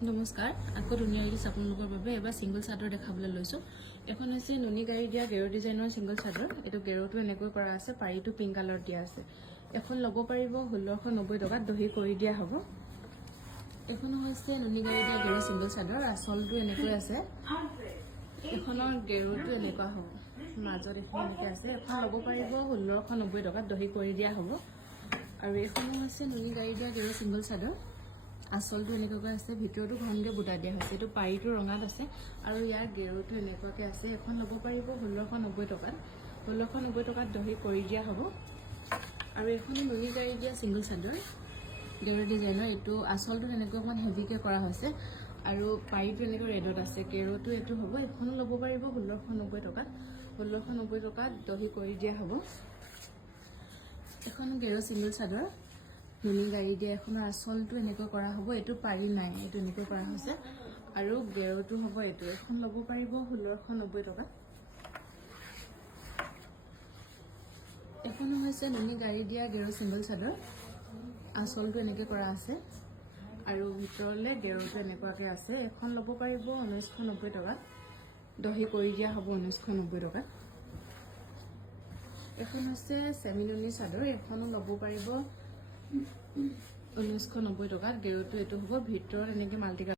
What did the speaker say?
নমস্কাৰ আকৌ ধুনীয়া লাগিছে আপোনালোকৰ বাবে এবাৰ সিংগল চাদৰ দেখাবলৈ লৈছো এখন আছে নুনি গাড়ী দিয়া গেৰো ডিজাইনৰ সিংগল চাদৰ এটো গেৰোটো এনেকৈ কৰা আছে পাৰীটো পিংক কালাৰ দিয়া আছে এখন ল'ব পাৰিব 1690 টকাত দহি কৰি দিয়া হ'ব এখন হৈছে নুনি গাড়ী দিয়া গেৰো সিংগল চাদৰ আসলটো এনেকৈ আছে এখনৰ গেৰোটো এনেকুৱা হ'ব মাজত এখন এনেকৈ আছে এখন ল'ব পাৰিব 1690 টকাত দহি কৰি দিয়া হ'ব আৰু এখন হৈছে নুনি গাড়ী দিয়া গেৰো সিংগল চাদৰ আসলটো এনেকুৱাকৈ আছে ভিতৰটো ঘনকৈ বুটা দিয়া হৈছে এটো পাৰীটো ৰঙাত আছে আৰু ইয়াৰ গেৰোটো এনেকুৱাকৈ আছে এখন ল'ব পাৰিব 1690 টকাত দহি কৰি দিয়া হ'ব আৰু এখন নুনি গাড়ী দিয়া সিংগল চাদৰ গেৰো ডিজাইনৰ এটো আসলটো এনেকৈ অকমান হেভিকৈ কৰা হৈছে আৰু পাৰীটো এনেকৈ ৰেডত আছে গেৰোটো এটো হ'ব এখন ল'ব পাৰিব 1690 টকাত দহি কৰি দিয়া হ'ব এখন গেৰো সিংগল চাদৰ নুনি গাড়ী দিয়া এখনৰ আসলটো এনেকৈ কৰা হ'ব এটো পাৰি নাই এটো এনেকৈ কৰা হৈছে আৰু গেৰোটো হ'ব এটো এখন ল'ব পাৰিব 1690 টকা এখন হৈছে নুনি গাড়ী দিয়া গেৰো সিংগল চাদৰ আসলটো এনেকৈ কৰা আছে আৰু ভিতৰলে গেৰোটো এনেকুৱাকৈ আছে এখন ল'ব পাৰিব 1990 টকা দহি কৰি দিয়া হ'ব 1990 টকা এখন আছে সেমি নুনি চাদৰ এখনো ল'ব পাৰিব 1990 টকাত গেৰোটো এটো হ'ব ভিতৰত এনেকৈ মাল্টি